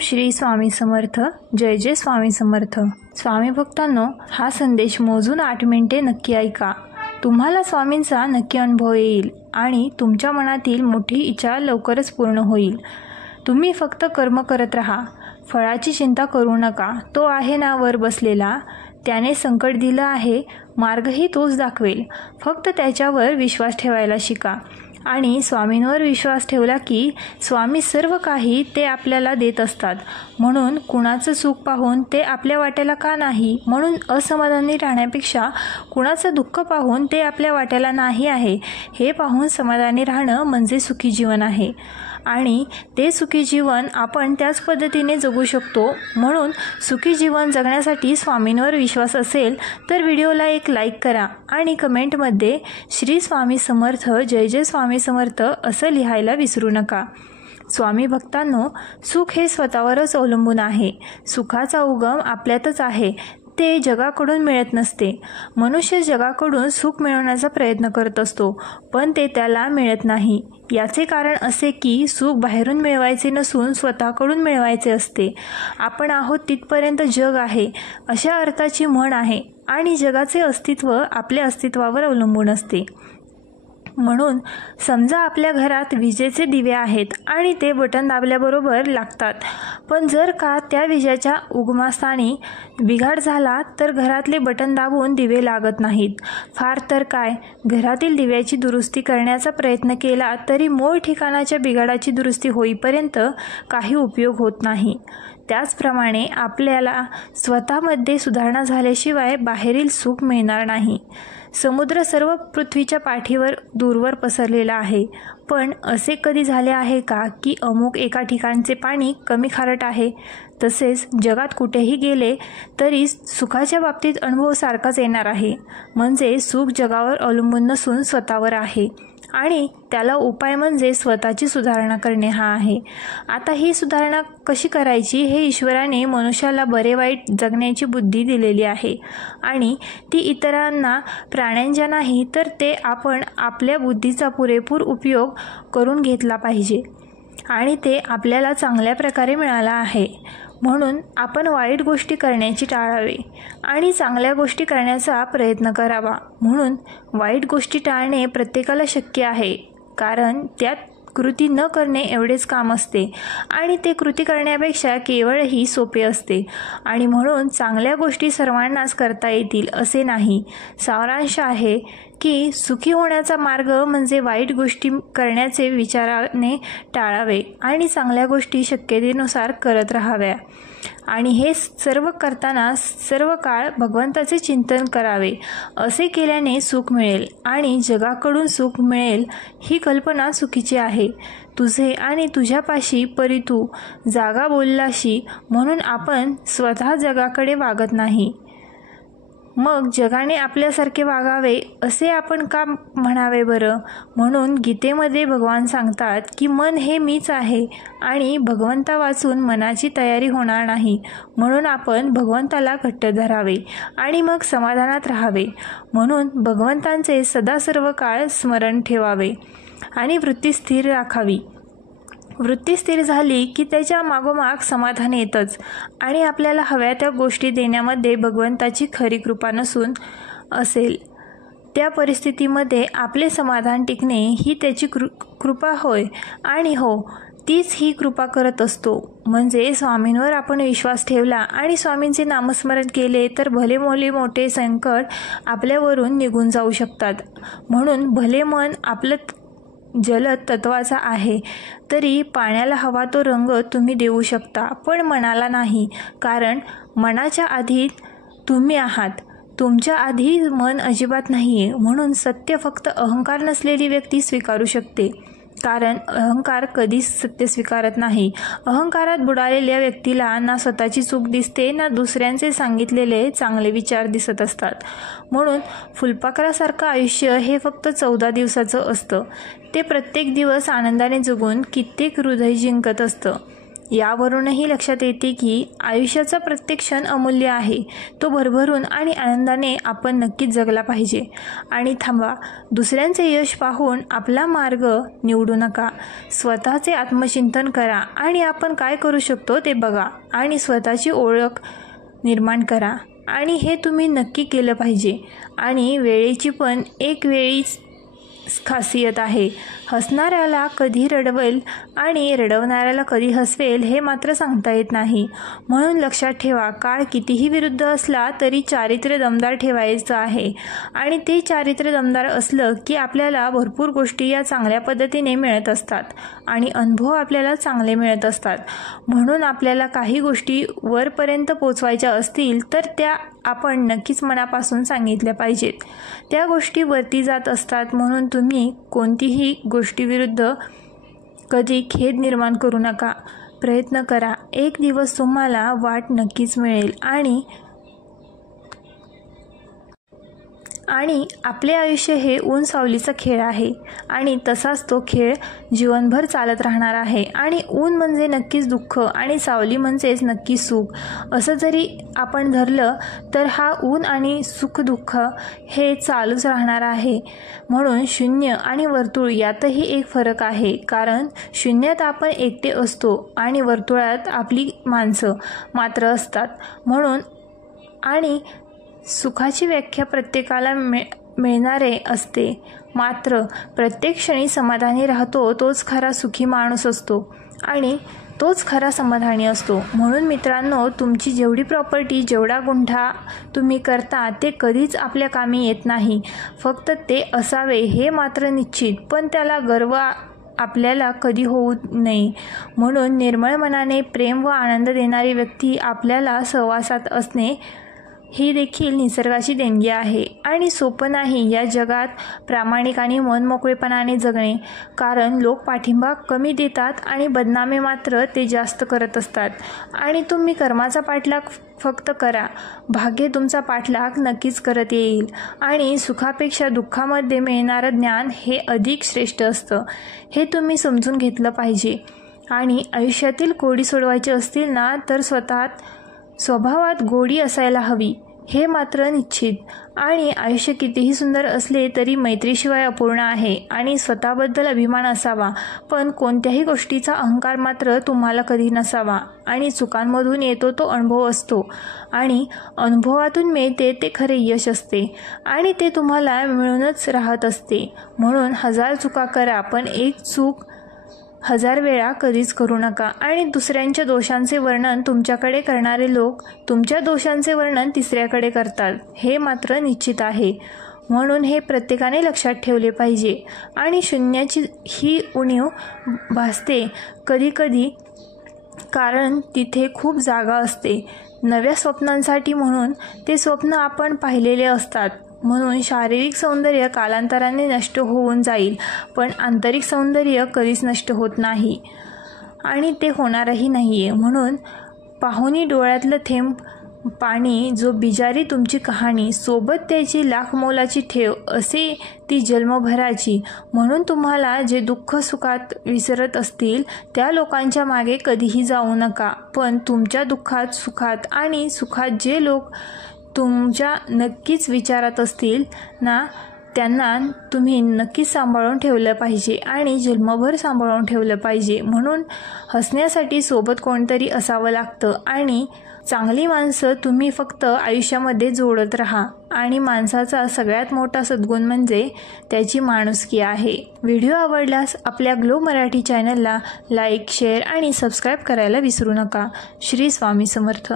श्री स्वामी समर्थ. जय जय स्वामी समर्थ. स्वामी भक्तांनो, हा संदेश मोजून 8 मिनिटे नक्की ऐका. तुम्हाला स्वामींचा नक्की अनुभव येईल आणि तुमच्या मनातील मोठी इच्छा लवकरच पूर्ण होईल. तुम्ही फक्त कर्म करत राहा, फळाची चिंता करू नका. तो आहे ना वर बसलेला, त्याने संकट दिलं आहे, मार्गही तोच दाखवेल. फक्त त्याच्यावर विश्वास ठेवायला शिका. आणि स्वामींवर विश्वास ठेवला की स्वामी सर्व काही ते आपल्याला देत असतात. म्हणून कुणाचं सुख पाहून ते आपल्या वाट्याला का नाही म्हणून असमाधानी राहण्यापेक्षा कुणाचं दुःख पाहून ते आपल्या वाट्याला नाही आहे हे पाहून समाधानी राहणं म्हणजे सुखी जीवन आहे. आणि ते सुखी जीवन आपण त्याच पद्धतीने जगू शकतो. म्हणून सुखी जीवन जगण्यासाठी स्वामींवर विश्वास असेल तर व्हिडिओला एक लाईक करा आणि कमेंटमध्ये श्री स्वामी समर्थ, जय जय स्वामी समर्थ असं लिहायला विसरू नका. स्वामी भक्तांनो, सुख हे स्वतःवरच अवलंबून आहे. सुखाचा उगम आपल्यातच आहे, ते जगाकडून मिळत नसते. मनुष्य जगाकडून सुख मिळवण्याचा प्रयत्न करत असतो, पण ते त्याला मिळत नाही. याचे कारण असे की सुख बाहेरून मिळवायचे नसून स्वतःकडून मिळवायचे असते. आपण आहोत तिथपर्यंत जग आहे अशा अर्थाची म्हण आहे आणि जगाचे अस्तित्व आपल्या अस्तित्वावर अवलंबून असते. म्हणून समजा आपल्या घरात विजेचे दिवे आहेत आणि ते बटन दाबल्याबरोबर लागतात, पण जर का त्या विजेच्या उगमस्थानी बिघाड झाला तर घरातले बटन दाबून दिवे लागत नाहीत. फार तर काय, घरातील दिव्याची दुरुस्ती करण्याचा प्रयत्न केला तरी मूळ ठिकाणाच्या बिघाडाची दुरुस्ती होईपर्यंत काही उपयोग होत नाही. त्याचप्रमाणे आपल्याला स्वतःमध्ये सुधारणा झाल्याशिवाय बाहेरील सुख मिळणार नाही. समुद्र सर्व पृथ्वीच्या पाठीवर दूरवर पसरलेला आहे, पण असे कधी झाले आहे का की अमुक एका ठिकाणचे पाणी कमी खारट आहे? तसेच जगात कुठेही गेले तरी सुखाच्या बाबतीत अनुभव सारखाच येणार आहे. म्हणजे सुख जगावर अवलंबून नसून स्वतःवर आहे आणि त्याला उपाय म्हणजे स्वतःची सुधारणा करणे हा आहे. आता ही सुधारणा कशी करायची हे ईश्वराने मनुष्याला बरे वाईट जगण्याची बुद्धी दिलेली आहे आणि ती इतरांना, प्राण्यांच्या नाही, तर ते आपण आपल्या बुद्धीचा पुरेपूर उपयोग करून घेतला पाहिजे आणि ते आपल्याला चांगल्या प्रकारे मिळाला आहे. म्हणून आपण वाईट गोष्टी करण्याची टाळावे आणि चांगल्या गोष्टी करण्याचा प्रयत्न करावा. म्हणून वाईट गोष्टी टाळणे प्रत्येकाला शक्य आहे, कारण त्यात कृती न करणे एवढेच काम असते आणि ते कृती करण्यापेक्षा केवळही सोपे असते. आणि म्हणून चांगल्या गोष्टी सर्वांनाच करता येतील असे नाही. सारांश आहे की सुखी होण्याचा मार्ग म्हणजे वाईट गोष्टी करण्याचे विचाराने टाळावे आणि चांगल्या गोष्टी शक्यतेनुसार करत राहाव्या. आणि हे सर्व करताना सर्व काळ भगवंताचे चिंतन करावे. असे केल्याने सुख मिळेल आणि जगाकडून सुख मिळेल ही कल्पना चुकीची आहे. तुझे आणि तुझ्यापाशी परी तू जागा बोललाशी म्हणून आपण स्वतः जगाकडे वागत नाही. मग जगाने आपल्यासारखे वागावे असे आपण का म्हणावे बरं? म्हणून गीतेमध्ये भगवान सांगतात की मन हे मीच आहे आणि भगवंता वाचून मनाची तयारी होणार नाही. म्हणून आपण भगवंताला घट्ट धरावे आणि मग समाधानात राहावे. म्हणून भगवंतांचे सदा सर्व काळ स्मरण ठेवावे आणि वृत्ती स्थिर राखावी. वृत्ती स्थिर झाली की त्याच्या मागोमाग समाधान येतच आणि आपल्याला हव्या त्या गोष्टी देण्यामध्ये भगवंताची खरी कृपा नसून असेल त्या परिस्थितीमध्ये आपले समाधान टिकणे ही त्याची कृपा होय. आणि हो, तीच ही कृपा करत असतो. म्हणजे स्वामींवर आपण विश्वास ठेवला आणि स्वामींचे नामस्मरण केले तर भले मोठे संकट आपल्यावरून निघून जाऊ शकतात. म्हणून भले मन आपलं जलद तत्वाचा आहे तरी पाण्याला हवा तो रंग तुम्ही देऊ शकता, पण मनाला नाही. कारण मनाच्या आधी तुम्ही आहात, तुमच्या आधी मन अजिबात नाही आहे. म्हणून सत्य फक्त अहंकार नसलेली व्यक्ती स्वीकारू शकते, कारण अहंकार कधीच सत्य स्वीकारत नाही. अहंकारात बुडालेल्या व्यक्तीला ना स्वतःची चूक दिसते ना दुसऱ्यांचे सांगितलेले चांगले विचार दिसत असतात. म्हणून फुलपाखरासारखं आयुष्य हे फक्त 14 दिवसाचं असतं. ते प्रत्येक दिवस आनंदाने जगून कित्येक हृदय जिंकत असतं. यावरूनही लक्षात येते की आयुष्याचा प्रत्येक क्षण अमूल्य आहे. तो भरभरून आणि आनंदाने आपण नक्कीच जगला पाहिजे. आणि थांबा, दुसऱ्यांचे यश पाहून आपला मार्ग निवडू नका. स्वतःचे आत्मचिंतन करा आणि आपण काय करू शकतो ते बघा आणि स्वतःची ओळख निर्माण करा. आणि हे तुम्ही नक्की केलं पाहिजे. आणि वेळेची पण एक वेळीच खासियत आहे. हसणाऱ्याला कधी रडवेल आणि रडवणाऱ्याला कधी हसवेल हे मात्र सांगता येत नाही. म्हणून लक्षात ठेवा, काळ कितीही विरुद्ध असला तरी चारित्र्य दमदार ठेवायचं आहे. आणि ते चारित्र्य दमदार असलं की आपल्याला भरपूर गोष्टी या चांगल्या पद्धतीने मिळत असतात आणि अनुभव आपल्याला चांगले मिळत असतात. म्हणून आपल्याला काही गोष्टी वरपर्यंत पोचवायच्या असतील तर त्या आपण नक्कीच मनापासून सांगितल्या पाहिजेत. त्या गोष्टी वरती जात असतात. म्हणून तुम्ही कोणतीही गोष्टीविरुद्ध कधी खेद निर्माण करू नका. प्रयत्न करा. एक दिवस तुम्हाला वाट नक्कीच मिळेल. आणि आपले आयुष्य हे ऊन सावलीचा खेळ आहे आणि तसाच तो खेळ जीवनभर चालत राहणार आहे. आणि ऊन म्हणजे नक्कीच दुःख आणि सावली म्हणजेच नक्कीच सुख असं जरी आपण धरलं तर हा ऊन आणि सुख दुःख हे चालूच राहणार आहे. म्हणून शून्य आणि वर्तुळ यातही एक फरक आहे. कारण शून्यात आपण एकटे असतो आणि वर्तुळात आपली माणसं मात्र असतात. म्हणून आणि सुखाची व्याख्या प्रत्येकाला मिळणारे असते. मात्र प्रत्येक क्षणी समाधानी राहतो तोच खरा सुखी माणूस असतो आणि तोच खरा समाधानी असतो. म्हणून मित्रांनो, तुमची जेवढी प्रॉपर्टी, जेवढा गुंठा तुम्ही करता ते कधीच आपल्या कामी येत नाही. फक्त ते असावे हे मात्र निश्चित, पण त्याला गर्व आपल्याला कधी होऊ नये. म्हणून निर्मळ मनाने प्रेम व आनंद देणारी व्यक्ती आपल्याला सहवासात असणे ही देखील निसर्गाची देणगी आहे. आणि सोपं नाही या जगात प्रामाणिक आणि मनमोकळेपणाने जगणे. कारण लोक पाठिंबा कमी देतात आणि बदनामी मात्र ते जास्त करत असतात. आणि तुम्ही कर्माचा पाठलाग फक्त करा. भाग्य तुमचा पाठलाग नक्कीच करत येईल. आणि सुखापेक्षा दुःखामध्ये मिळणारं ज्ञान हे अधिक श्रेष्ठ असतं. हे तुम्ही समजून घेतलं पाहिजे. आणि आयुष्यातील कोडी सोडवायची असतील ना तर स्वभावात गोडी असायला हवी हे मात्र निश्चित. आणि आयुष्य कितीही सुंदर असले तरी मैत्रीशिवाय अपूर्ण आहे. आणि स्वतःबद्दल अभिमान असावा, पण कोणत्याही गोष्टीचा अहंकार मात्र तुम्हाला कधी नसावा. आणि चुकांमधून येतो तो अनुभव असतो आणि अनुभवातून मिळते ते खरे यश असते आणि ते तुम्हाला मिळूनच राहत असते. म्हणून 1000 चुका करा पण एक चूक 1000 वेळा कधीच करू नका. आणि दुसऱ्यांच्या दोषांचे वर्णन तुमच्याकडे करणारे लोक तुमच्या दोषांचे वर्णन तिसऱ्याकडे करतात हे मात्र निश्चित आहे. म्हणून हे प्रत्येकाने लक्षात ठेवले पाहिजे. आणि शून्याची ही उणीव भासते कधीकधी, कारण तिथे खूप जागा असते नव्या स्वप्नांसाठी. म्हणून ते स्वप्न आपण पाहिलेले असतात. म्हणून शारीरिक सौंदर्य कालांतराने नष्ट होऊन जाईल, पण आंतरिक सौंदर्य कधीच नष्ट होत नाही आणि ते होणारही नाही आहे. म्हणून पाहुणी डोळ्यातलं थेंब पाणी, जो बिजारी तुमची कहाणी, सोबत त्याची लाख मोलाची ठेव असे ती जन्मभराची. म्हणून तुम्हाला जे दुःख सुखात विसरत असतील त्या लोकांच्या मागे कधीही जाऊ नका, पण तुमच्या दुःखात, सुखात आणि सुखात जे लोक तुमच्या नक्कीच विचारात असतील ना त्यांना तुम्ही नक्कीच सांभाळून ठेवलं पाहिजे आणि जन्मभर सांभाळून ठेवलं पाहिजे. म्हणून हसण्यासाठी सोबत कोणतरी असावं लागतं आणि चांगली माणसं तुम्ही फक्त आयुष्यामध्ये जोडत राहा. आणि माणसाचा सगळ्यात मोठा सद्गुण म्हणजे त्याची माणुसकी आहे. व्हिडिओ आवडल्यास आपल्या ग्लो मराठी चॅनलला लाईक, शेअर आणि सबस्क्राईब करायला विसरू नका. श्री स्वामी समर्थ.